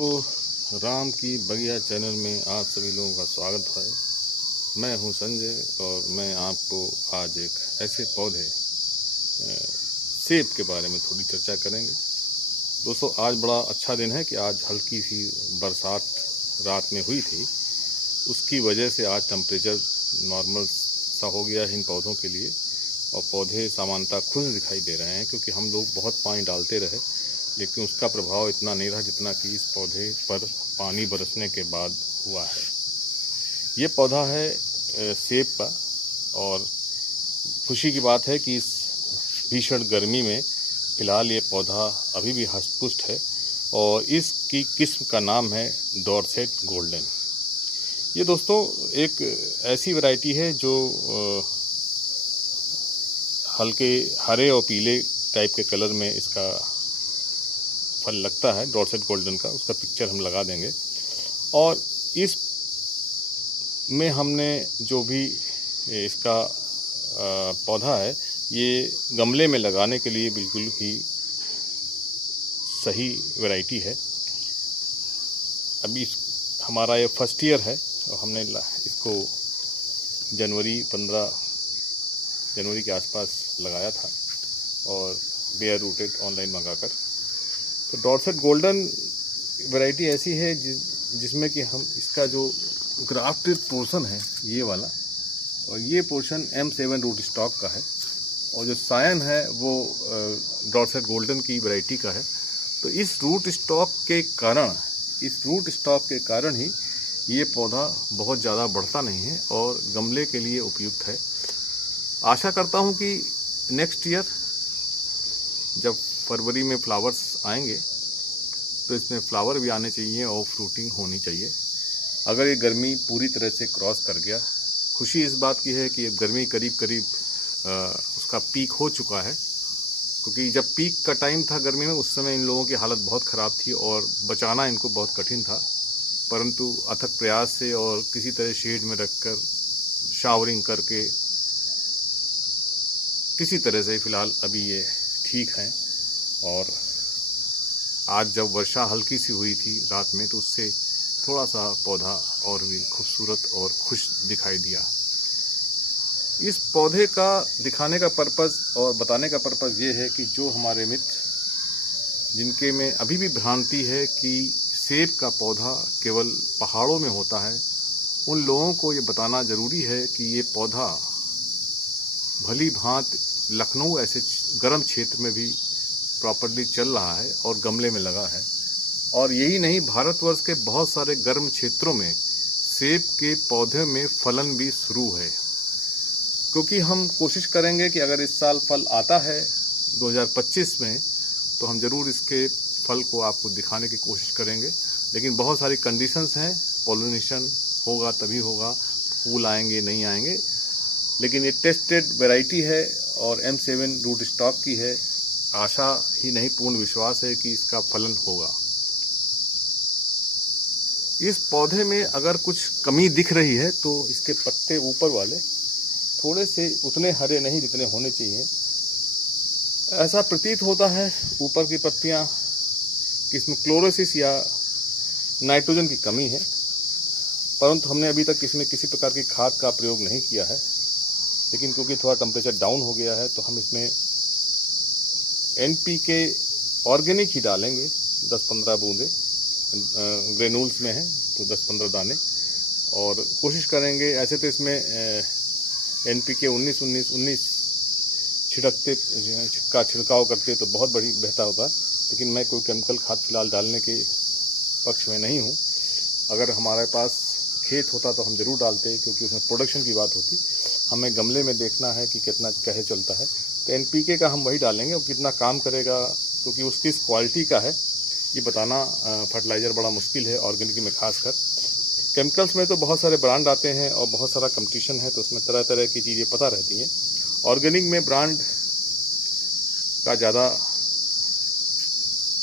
तो राम की बगिया चैनल में आप सभी लोगों का स्वागत है। मैं हूं संजय और मैं आपको आज एक ऐसे पौधे सेब के बारे में थोड़ी चर्चा करेंगे। दोस्तों, आज बड़ा अच्छा दिन है कि आज हल्की सी बरसात रात में हुई थी। उसकी वजह से आज टेम्परेचर नॉर्मल सा हो गया है इन पौधों के लिए और पौधे सामान्यतः खुश दिखाई दे रहे हैं, क्योंकि हम लोग बहुत पानी डालते रहे लेकिन उसका प्रभाव इतना नहीं रहा जितना कि इस पौधे पर पानी बरसने के बाद हुआ है। ये पौधा है सेब का, और खुशी की बात है कि इस भीषण गर्मी में फ़िलहाल ये पौधा अभी भी हष्टपुष्ट है और इसकी किस्म का नाम है डॉर्सेट गोल्डन। ये दोस्तों एक ऐसी वैरायटी है जो हल्के हरे और पीले टाइप के कलर में इसका फल लगता है। डॉर्सेट गोल्डन का उसका पिक्चर हम लगा देंगे। और इस में हमने जो भी इसका पौधा है ये गमले में लगाने के लिए बिल्कुल ही सही वैरायटी है। अभी हमारा ये फर्स्ट ईयर है और हमने इसको 15 जनवरी के आसपास लगाया था और बेयर रूटेड ऑनलाइन मंगाकर। तो डॉर्सेट गोल्डन वैरायटी ऐसी है जिसमें कि हम इसका जो ग्राफ्टेड पोर्शन है ये वाला, और ये पोर्शन M7 रूट स्टॉक का है और जो सायन है वो डॉर्सेट गोल्डन की वैरायटी का है। तो इस रूट स्टॉक के कारण ही ये पौधा बहुत ज़्यादा बढ़ता नहीं है और गमले के लिए उपयुक्त है। आशा करता हूँ कि नेक्स्ट ईयर जब फरवरी में फ्लावर्स आएंगे तो इसमें फ्लावर भी आने चाहिए और फ्रूटिंग होनी चाहिए। अगर ये गर्मी पूरी तरह से क्रॉस कर गया, खुशी इस बात की है कि ये गर्मी करीब उसका पीक हो चुका है, क्योंकि जब पीक का टाइम था गर्मी में उस समय इन लोगों की हालत बहुत ख़राब थी और बचाना इनको बहुत कठिन था। परंतु अथक प्रयास से और किसी तरह शेड में रखकर शावरिंग करके किसी तरह से फ़िलहाल अभी ये ठीक हैं। और आज जब वर्षा हल्की सी हुई थी रात में तो उससे थोड़ा सा पौधा और भी खूबसूरत और खुश दिखाई दिया। इस पौधे का दिखाने का पर्पज़ और बताने का पर्पज़ ये है कि जो हमारे मित्र जिनके में अभी भी भ्रांति है कि सेब का पौधा केवल पहाड़ों में होता है, उन लोगों को ये बताना ज़रूरी है कि ये पौधा भली भांति लखनऊ ऐसे गर्म क्षेत्र में भी प्रॉपर्ली चल रहा है और गमले में लगा है। और यही नहीं, भारतवर्ष के बहुत सारे गर्म क्षेत्रों में सेब के पौधे में फलन भी शुरू है। क्योंकि हम कोशिश करेंगे कि अगर इस साल फल आता है 2025 में तो हम ज़रूर इसके फल को आपको दिखाने की कोशिश करेंगे। लेकिन बहुत सारी कंडीशंस हैं, पॉलिनेशन होगा तभी होगा, फूल आएंगे नहीं आएंगे। लेकिन ये टेस्टेड वैरायटी है और M7 रूट स्टॉक की है। आशा ही नहीं, पूर्ण विश्वास है कि इसका फलन होगा। इस पौधे में अगर कुछ कमी दिख रही है तो इसके पत्ते ऊपर वाले थोड़े से उतने हरे नहीं जितने होने चाहिए। ऐसा प्रतीत होता है ऊपर की पत्तियां कि इसमें क्लोरोसिस या नाइट्रोजन की कमी है, परंतु हमने अभी तक इसमें किसी प्रकार की खाद का प्रयोग नहीं किया है। लेकिन क्योंकि थोड़ा टेम्परेचर डाउन हो गया है तो हम इसमें NPK ऑर्गेनिक ही डालेंगे। 10-15 बूंदे ग्रेनूल्स में हैं तो 10-15 दाने, और कोशिश करेंगे। ऐसे तो इसमें NPK 19-19-19 छिड़काव करते तो बहुत बेहतर होता, लेकिन मैं कोई केमिकल खाद फिलहाल डालने के पक्ष में नहीं हूँ। अगर हमारे पास खेत होता तो हम ज़रूर डालते, क्योंकि उसमें प्रोडक्शन की बात होती। हमें गमले में देखना है कि कितना कहे चलता है, तो NPK का हम वही डालेंगे। और कितना काम करेगा क्योंकि उसकी इस क्वालिटी का है ये बताना फर्टिलाइज़र बड़ा मुश्किल है, ऑर्गेनिक में खासकर। केमिकल्स में तो बहुत सारे ब्रांड आते हैं और बहुत सारा कंपटीशन है, तो उसमें तरह तरह की चीज़ें पता रहती हैं। ऑर्गेनिक में ब्रांड का ज़्यादा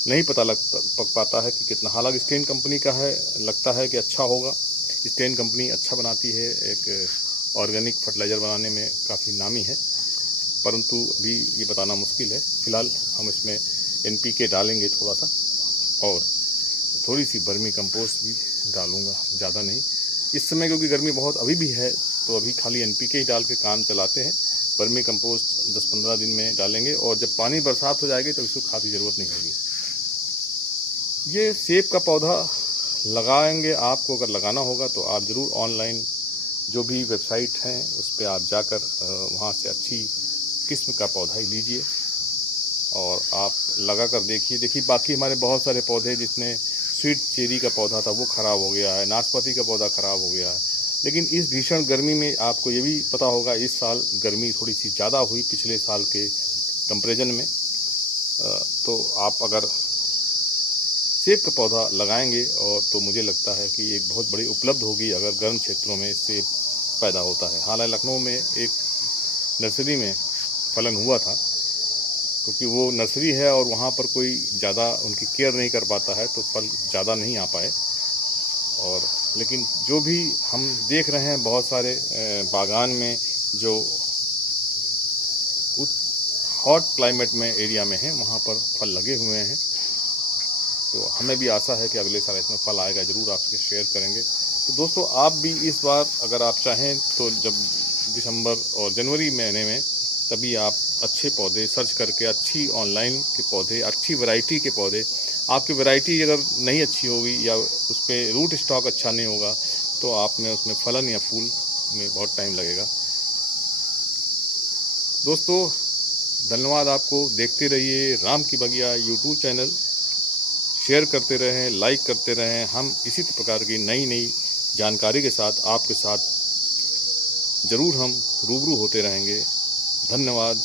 नहीं पता पक पाता है कि कितना। हालांकि स्टेन कंपनी का है, लगता है कि अच्छा होगा। स्टेन कंपनी अच्छा बनाती है, एक ऑर्गेनिक फर्टिलाइज़र बनाने में काफ़ी नामी है, परंतु अभी ये बताना मुश्किल है। फ़िलहाल हम इसमें NPK डालेंगे थोड़ा सा। और थोड़ी सी वर्मी कंपोस्ट भी डालूँगा, ज़्यादा नहीं इस समय, क्योंकि गर्मी बहुत अभी भी है, तो अभी खाली NPK ही डाल के काम चलाते हैं। वर्मी कंपोस्ट 10-15 दिन में डालेंगे, और जब पानी बरसात हो जाएगी तो इसको खाद की ज़रूरत नहीं होगी। ये सेब का पौधा लगाएंगे, आपको अगर लगाना होगा तो आप ज़रूर ऑनलाइन जो भी वेबसाइट हैं उस पर आप जाकर वहाँ से अच्छी किस्म का पौधा ही लीजिए और आप लगा कर देखिए। बाकी हमारे बहुत सारे पौधे, जितने स्वीट चेरी का पौधा था वो ख़राब हो गया है, नाशपाती का पौधा ख़राब हो गया है। लेकिन इस भीषण गर्मी में आपको ये भी पता होगा, इस साल गर्मी थोड़ी सी ज़्यादा हुई पिछले साल के कंपैरिजन में। तो आप अगर सेब का पौधा लगाएंगे और तो मुझे लगता है कि एक बहुत बड़ी उपलब्ध होगी अगर गर्म क्षेत्रों में सेब पैदा होता है। हालांकि लखनऊ में एक नर्सरी में फलन हुआ था, क्योंकि वो नर्सरी है और वहाँ पर कोई ज़्यादा उनकी केयर नहीं कर पाता है, तो फल ज़्यादा नहीं आ पाए। और लेकिन जो भी हम देख रहे हैं, बहुत सारे बागान में जो हॉट क्लाइमेट में एरिया में हैं, वहाँ पर फल लगे हुए हैं। तो हमें भी आशा है कि अगले साल इसमें फल आएगा, ज़रूर आपसे शेयर करेंगे। तो दोस्तों, आप भी इस बार अगर आप चाहें तो जब दिसंबर और जनवरी महीने में, तभी आप अच्छे पौधे सर्च करके, अच्छी ऑनलाइन के पौधे, अच्छी वैरायटी के पौधे, आपकी वैरायटी अगर नहीं अच्छी होगी या उस पर रूट स्टॉक अच्छा नहीं होगा, तो आप में उसमें फलन या फूल में बहुत टाइम लगेगा। दोस्तों, धन्यवाद आपको। देखते रहिए राम की बगिया यूट्यूब चैनल, शेयर करते रहें, लाइक करते रहें। हम इसी प्रकार की नई जानकारी के साथ आपके साथ ज़रूर हम रूबरू होते रहेंगे। धन्यवाद।